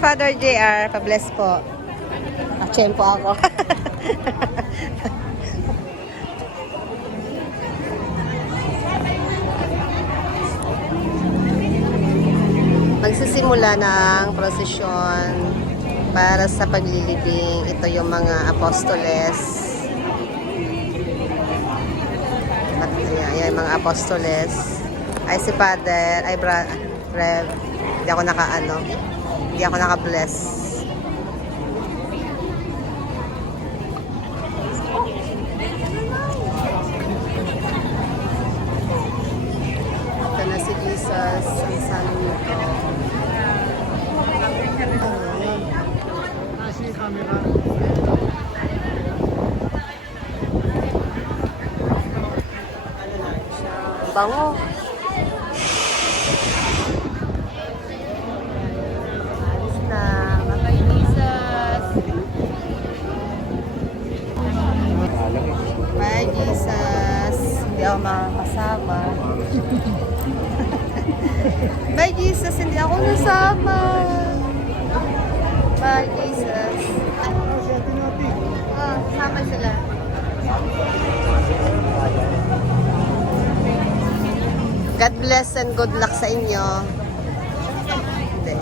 Father JR, pa-bless po. Tiyempo ako. Magsisimula ng prosesyon para sa paglilibing. Ito yung mga apostoles. Ayan, yung mga apostoles. Ay si Father, ay Rev. Hindi ako naka-bless. Ito na si Jesus, ang sabi nito. Bango. Alis na. Bye, Jesus. Bye, Jesus. Hindi ako makakasama. Bye, Jesus. Hindi ako nasama. Bye, Jesus. Oh, sama sila. God bless and good luck sa inyo. Hindi.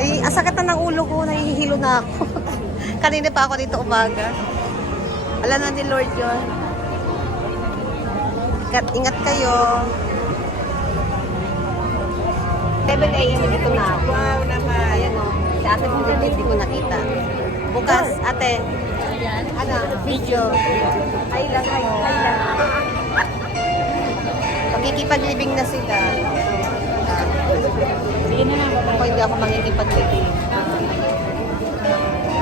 Ay, asakit na ng ulo ko. Nahihilo na ako. Kanina pa ako dito umaga. Alam na ni Lord yun. Ingat kayo. 7 a.m. dito na ako. Wow naman. Ayan o. Si ate hindi ko nakita. Bukas, ate. Ano? Video. Hi lang. Makikipaglibing na sila. Sige na lang. Ako hindi ako makikipaglibing.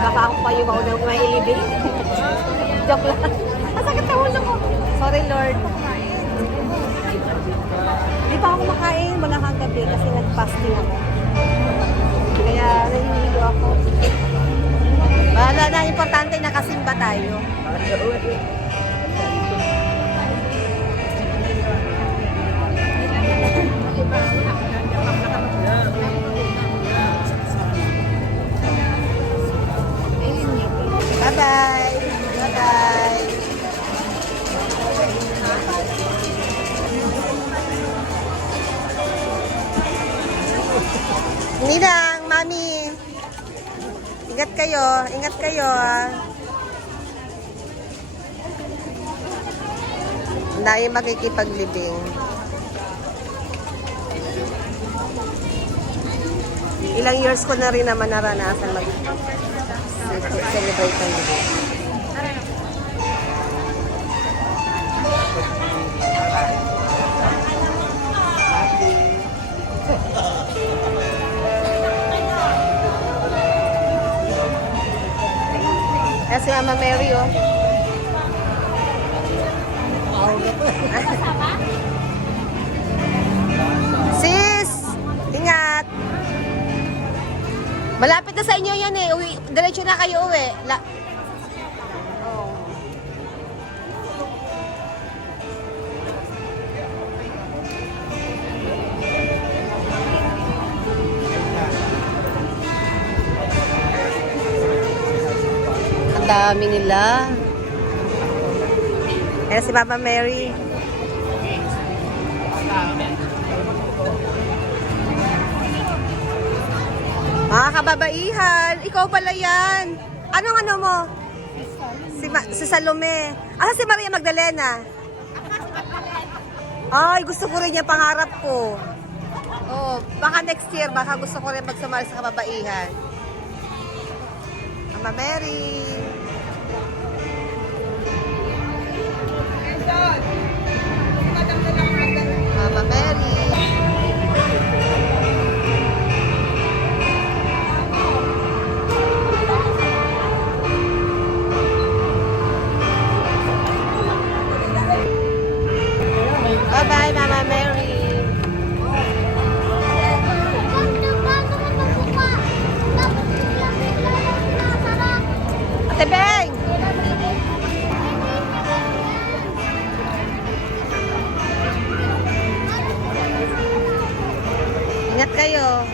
Baka ako pa yung maunang mailibing. Joke lang. Masakit sa ulo ko. Sorry, Lord. Di pa ako makain mga kagabi kasi nag-fasting ako. Kaya nahihilo ako. Bahala na, importante nakasimba tayo. Bye-bye. Bye-bye. Ninang, Mami. Ingat kayo ah. Ang dami makikipaglibing. Ilang years ko na rin naman naranasan mag-celebrate ng libing. Si Mama Mary, oh. Sis! Ingat! Malapit na sa inyo yan eh. Diretso na kayo uwi. Dami nila. Ayan si Mama Mary. Mga kababaihan, ikaw pala yan. Anong ano mo? Si Salome. Si Maria Magdalena. Ay, gusto ko rin yung pangarap ko. Oh, baka next year, baka gusto ko rin magsumali sa kababaihan. Mama Mary. Mama Mary. Bye-bye, Mama Mary. Ate Beng! Ingat kayo.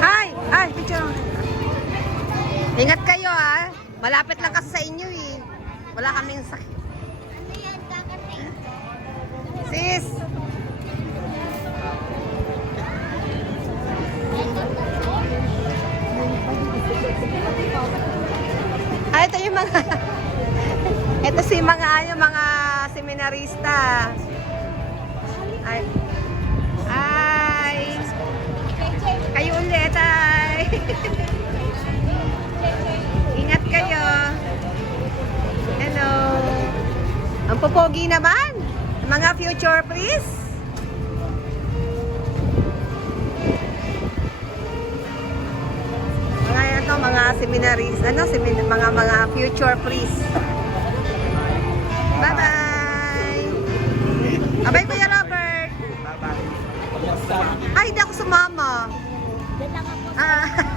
Ay! Ay! Picture. Ingat kayo ah. Malapit lang kasi sa inyo eh. Wala kaming sakit. Sis! Ah, ito yung mga ito si mga seminarista. Ay. Ay. Kayo ulit ay. Ingat kayo. Hello. Ang popogi naman. Mga future please. Mga seminaries, mga future priest. Bye-bye! Abay, Kuya Robert! Bye-bye. Ay, hindi ako sumama. Ah.